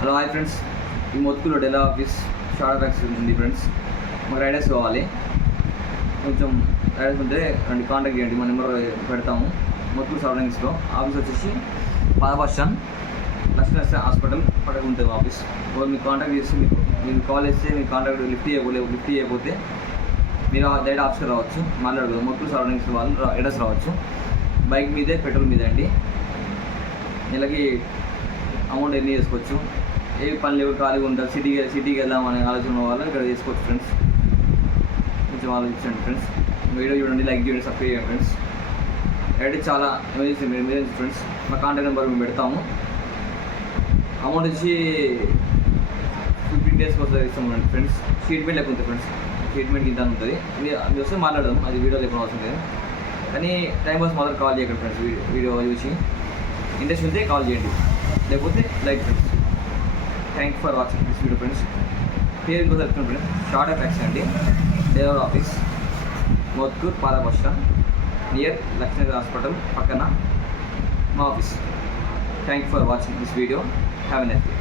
Hello hi friends, ఈ మొత్తుకులో డెలా office short fax ఉంది friends. మాకు రైడర్స్ కావాలి, కొంచెం రైడర్స్ ఉంటే రండి, కాంటాక్ట్ చేయండి, మా నెంబర్ పెడతాము. మొత్తుకులు సరౌండింగ్స్లో ఆఫీస్ వచ్చేసి పాత బస్ స్టాండ్ లక్ష్మీ హాస్పిటల్ పక్కన ఉంటుంది ఆఫీస్. మీకు కాంటాక్ట్ చేసి మీకు కాల్ చేస్తే మీ కాంటాక్ట్ లిఫ్ట్ చేయకపోతే మీరు డైరెక్ట్ ఆఫీస్కి రావచ్చు, మాట్లాడదు. మొత్తుకులు సరౌండింగ్స్ వాళ్ళు రైడర్స్ రావచ్చు. బైక్ మీదే, పెట్రోల్ మీదే అండి. నెలకి అమౌంట్ ఎన్ని చేసుకోవచ్చు. ఏ పని లేవు, ఖాళీగా ఉంటారు, సిటీకి వెళ్దామనే ఆలోచన వాళ్ళు ఇక్కడ చేసుకోవచ్చు ఫ్రెండ్స్. కొంచెం ఆలోచించండి ఫ్రెండ్స్. వీడియో చూడండి, లైక్ చేయండి, సబ్స్క్రైబ్ చేయండి ఫ్రెండ్స్. అయితే చాలా ఎమర్జెన్సీ ఫ్రెండ్స్. మా కాంటాక్ట్ నెంబర్ మేము పెడతాము. అమౌంట్ వచ్చి 15 days వస్తుంది ఇస్తాం ఫ్రెండ్స్. ట్రీట్మెంట్ లెక్క ఉంటుంది ఫ్రెండ్స్, ట్రీట్మెంట్ ఇంత ఉంటుంది. మీరు వస్తే మాట్లాడదాం, అది వీడియో లేకుండా అవసరం లేదు. కానీ టైం పాస్ మాత్రం కాల్ చేయకండి ఫ్రెండ్స్. వీడియో చూసి ఇంట్రెస్ట్ ఉంటే కాల్ చేయండి, లేకపోతే like friends. Thank you for watching this video friends. పేరు ఇంకో చెప్తున్నాను ఫ్రెండ్స్, షార్ట్ ఫ్యాక్స్ అండి. డెలివరీ ఆఫీస్ మోత్కూర్ పాత bus stand near Lakshmi hospital పక్కన మా office. Thank you for watching this video. Have a nice day.